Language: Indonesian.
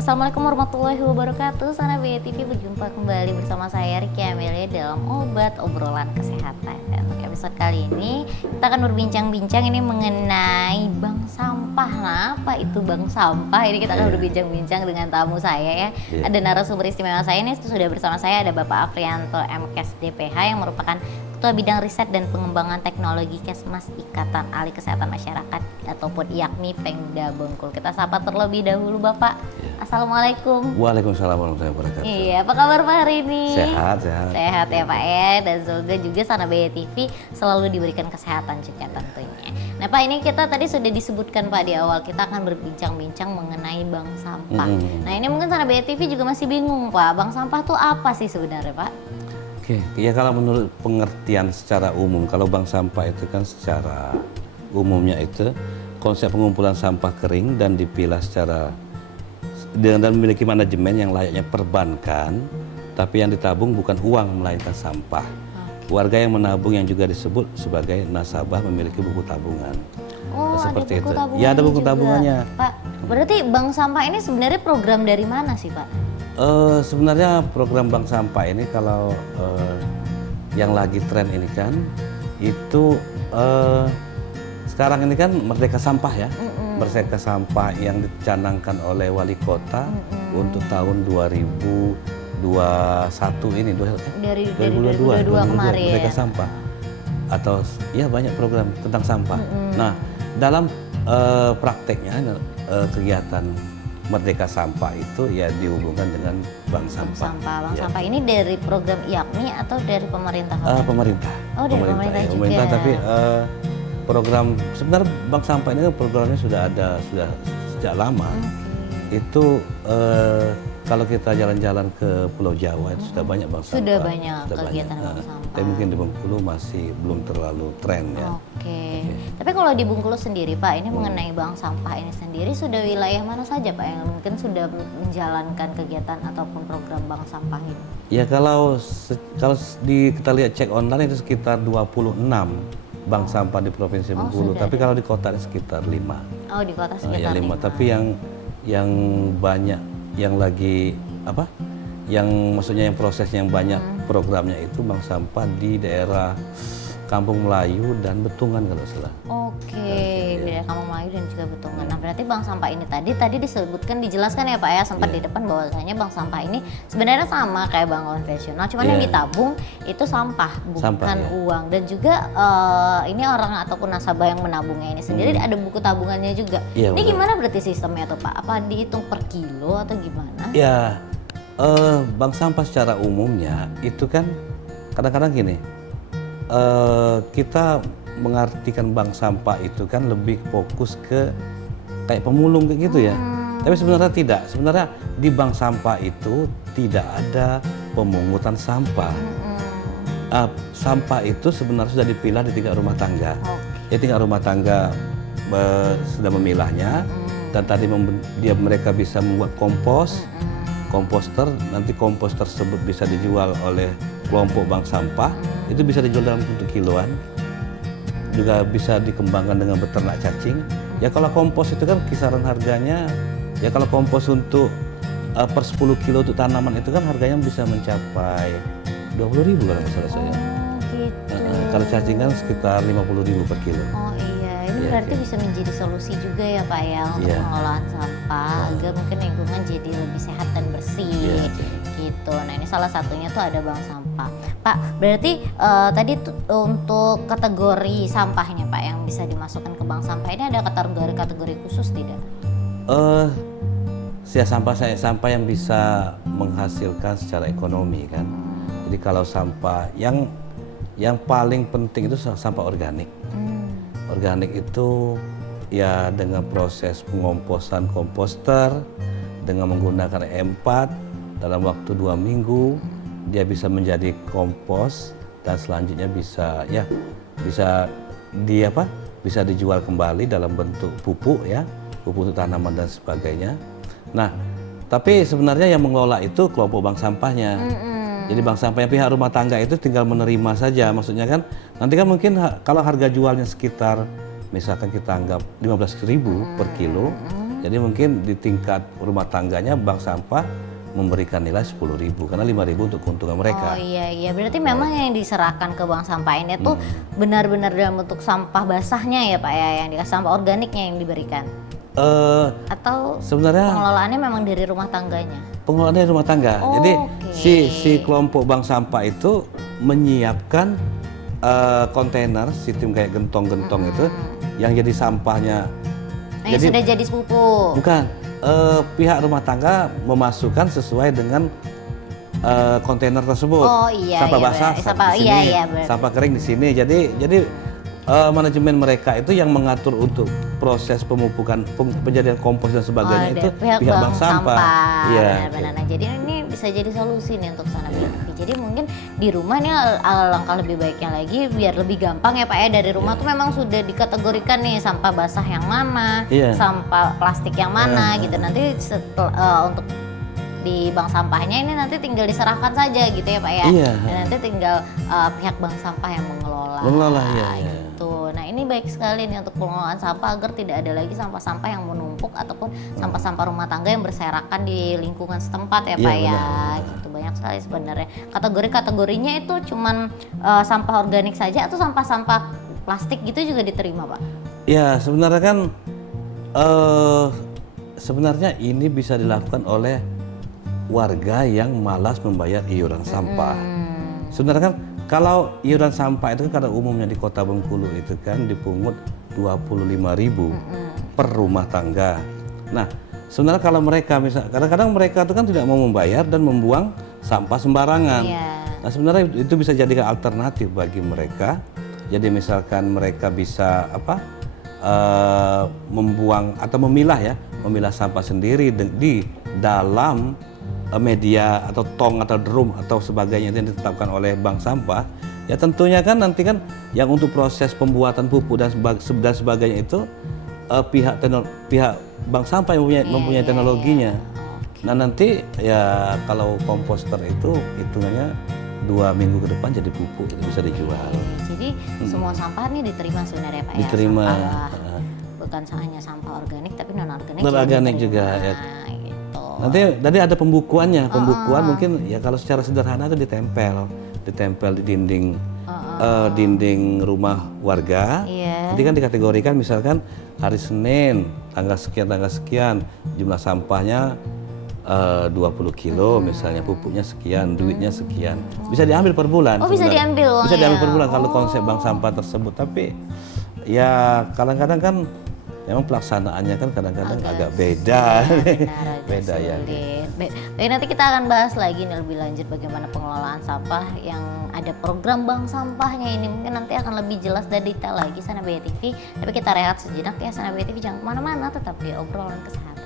Assalamualaikum warahmatullahi wabarakatuh. Sana BTV berjumpa kembali bersama saya Ricky Amelia dalam Obat Obrolan Kesehatan. Dan untuk episode kali ini kita akan berbincang-bincang ini mengenai bank sampah. Nah, apa itu bank sampah? Ini kita akan berbincang-bincang dengan tamu saya ya. Ada narasumber istimewa saya ini sudah bersama saya, ada Bapak Afrianto MKes DPH yang merupakan Ketua Bidang Riset dan Pengembangan Teknologi Kesmas Ikatan Ahli Kesehatan Masyarakat ataupun IAKMI Pemda Bengkulu. Kita sapa terlebih dahulu Bapak. Assalamualaikum. Waalaikumsalam warahmatullahi wabarakatuh. Iya, apa kabar Pak hari ini? Sehat, sehat. Sehat ya Pak ya, dan semoga juga Sana BTV selalu diberikan kesehatan juga tentunya. Nah Pak, ini kita tadi sudah disebutkan Pak di awal, kita akan berbincang-bincang mengenai bank sampah. Nah ini mungkin Sana BTV juga masih bingung Pak, bank sampah tuh apa sih sebenarnya Pak? Oke, ya kalau menurut pengertian secara umum, kalau bank sampah itu kan secara umumnya itu konsep pengumpulan sampah kering dan dipilah secara dan memiliki manajemen yang layaknya perbankan, tapi yang ditabung bukan uang melainkan sampah. Warga yang menabung yang juga disebut sebagai nasabah memiliki buku tabungan. Oh, seperti ada buku itu. tabungannya Ya, ada buku juga. tabungannya. Pak, berarti bank sampah ini sebenarnya program dari mana sih Pak? Sebenarnya program bank sampah ini kalau yang lagi tren ini kan itu sekarang ini kan Merdeka Sampah ya. Merdeka Sampah yang dicanangkan oleh Wali Kota untuk tahun 2021 ini, Dari 2022 kemarin. Merdeka Sampah atau ya banyak program tentang sampah. Nah, dalam prakteknya kegiatan Merdeka Sampah itu ya dihubungkan dengan bank sampah. Bank Ya. sampah ini dari program IAKMI atau dari pemerintah? Pemerintah. Oh, dari pemerintah juga. Pemerintah, tapi program sebenarnya bank sampah ini kan programnya sudah ada sejak lama. Itu kalau kita jalan-jalan ke Pulau Jawa itu sudah banyak bank sampah. Sudah banyak kegiatan bank sampah. Tapi mungkin di Bengkulu masih belum terlalu tren ya. Oke. Tapi kalau di Bengkulu sendiri Pak, ini mengenai bank sampah ini sendiri sudah wilayah mana saja Pak yang mungkin sudah menjalankan kegiatan ataupun program bank sampah ini? Ya kalau kita lihat cek online itu sekitar 26 bank sampah di Provinsi Bengkulu. Tapi kalau di kota sekitar 5. Oh, di kota sekitar 5. Tapi yang banyak yang lagi apa? Yang maksudnya yang prosesnya yang banyak programnya itu bank sampah di daerah Kampung Melayu dan Betungan kalau salah. Oke, di daerah Kampung Melayu dan juga Betungan. Nah, berarti bank sampah ini tadi disebutkan, dijelaskan ya Pak ya, sempat di depan bahwasanya bank sampah ini sebenarnya sama kayak bank konvensional, cuman yang ditabung itu sampah, bukan uang. Dan juga ini orang ataupun nasabah yang menabungnya ini sendiri ada buku tabungannya juga. Iya, Ini gimana berarti sistemnya tuh Pak? Apa dihitung per kilo atau gimana? Ya, bank sampah secara umumnya itu kan kadang-kadang gini, kita mengartikan bank sampah itu kan lebih fokus ke kayak pemulung kayak gitu ya. Tapi sebenarnya tidak. Sebenarnya di bank sampah itu tidak ada pemungutan sampah. Sampah itu sebenarnya sudah dipilah di tingkat rumah tangga. Ya, tingkat rumah tangga sudah memilahnya dan tadi mereka bisa membuat komposter, nanti kompos tersebut bisa dijual oleh kelompok bank sampah, itu bisa dijual dalam bentuk kiloan, juga bisa dikembangkan dengan beternak cacing. Ya kalau kompos itu kan kisaran harganya, ya kalau kompos untuk per 10 kilo untuk tanaman itu kan harganya bisa mencapai 20.000 kalau nggak salah saya. Gitu. Kalau cacing kan sekitar 50.000 per kilo. Oh iya, ini berarti bisa menjadi solusi juga ya Pak ya untuk pengelolaan sampah agar mungkin lingkungan jadi lebih sehat dan bersih gitu. Nah ini salah satunya tuh ada bank sampah. Pak, berarti tadi untuk kategori sampahnya Pak yang bisa dimasukkan ke bank sampah ini ada kategori khusus tidak? Sampah yang bisa menghasilkan secara ekonomi kan. Jadi kalau sampah yang paling penting itu sampah organik. Organik itu ya dengan proses pengomposan komposter dengan menggunakan E4 dalam waktu 2 minggu dia bisa menjadi kompos dan selanjutnya bisa dijual kembali dalam bentuk pupuk ya, pupuk untuk tanaman dan sebagainya. Nah, tapi sebenarnya yang mengelola itu kelompok bank sampahnya. Jadi bank sampahnya pihak rumah tangga itu tinggal menerima saja. Maksudnya kan nanti kan mungkin kalau harga jualnya sekitar misalkan kita anggap 15.000 per kilo, Jadi mungkin di tingkat rumah tangganya bank sampah memberikan nilai 10.000 karena 5.000 untuk keuntungan Oh mereka. iya, berarti memang yang diserahkan ke bank sampah ini tuh benar-benar dalam bentuk sampah basahnya ya Pak ya, yang dikasih sampah organiknya yang diberikan? Atau Sebenarnya pengelolaannya memang dari rumah tangganya? pengelolaan dari rumah tangga. Jadi Oke. si kelompok bank sampah itu menyiapkan kontainer sistem kayak gentong-gentong itu yang jadi sampahnya. Nah, yang sudah jadi sepupu? Bukan, pihak rumah tangga memasukkan sesuai dengan kontainer tersebut. Oh iya, sampah iya, basah berarti di sampah- sini, iya, berarti. sampah kering di sini. Jadi manajemen mereka itu yang mengatur untuk proses pemupukan, penjadian kompos dan sebagainya itu pihak bank sampah. Iya. Benar-benar. Nah, jadi ini bisa jadi solusi nih untuk Sana BTV. Jadi mungkin di rumah nih alangkah lebih baiknya lagi biar lebih gampang ya Pak ya, dari rumah tuh memang sudah dikategorikan nih sampah basah yang mana, Iya. sampah plastik yang mana gitu. Nanti untuk di bank sampahnya ini nanti tinggal diserahkan saja gitu ya Pak ya. Iya. Dan nanti tinggal pihak bank sampah yang mengelola. Iya. Gitu. Nah ini baik sekali nih untuk pengelolaan sampah agar tidak ada lagi sampah-sampah yang menumpuk ataupun sampah-sampah rumah tangga yang berserakan di lingkungan setempat ya Pak Iya, ya. benar. Gitu banyak sekali sebenarnya. Kategori-kategorinya itu cuman sampah organik saja atau sampah-sampah plastik gitu juga diterima Pak? Ya sebenarnya kan sebenarnya ini bisa dilakukan oleh warga yang malas membayar iuran sampah. Sebenarnya kan kalau iuran sampah itu kan pada umumnya di Kota Bengkulu itu kan dipungut 25.000 per rumah tangga. Nah, sebenarnya kalau mereka kadang-kadang mereka itu kan tidak mau membayar dan membuang sampah sembarangan. Iya. Nah, sebenarnya itu bisa jadikan alternatif bagi mereka. Jadi misalkan mereka bisa membuang atau memilah sampah sendiri di dalam media atau tong atau drum atau sebagainya yang ditetapkan oleh bank sampah. Ya tentunya kan nanti kan yang untuk proses pembuatan pupuk dan sebagainya itu pihak bank sampah yang mempunyai teknologinya. Nah nanti ya kalau komposter itu hitungannya 2 minggu ke depan jadi pupuk, itu bisa dijual. Jadi semua sampah nih diterima sebenarnya Pak Diterima. ya? Sampah, bukan hanya sampah organik tapi non organik Non-organik juga, ya. Gitu. Nanti ada pembukuannya. Pembukuan mungkin ya kalau secara sederhana itu ditempel di dinding rumah warga. Iya. Nanti kan dikategorikan misalkan hari Senin tanggal sekian jumlah sampahnya 20 kilo misalnya, pupuknya sekian, duitnya sekian. Bisa diambil per bulan. Oh, bisa sebenarnya. diambil uangnya. Bisa diambil per bulan kalau konsep bank sampah tersebut. Tapi ya kadang-kadang kan memang pelaksanaannya kan kadang-kadang agak beda. Beda ya. Baik, nanti kita akan bahas lagi nih lebih lanjut bagaimana pengelolaan sampah yang ada program bank sampahnya ini. Mungkin nanti akan lebih jelas dan detail lagi Sana BTV. Tapi kita rehat sejenak ya Sana BTV, jangan kemana-mana, tetap di obrolan kesehatan.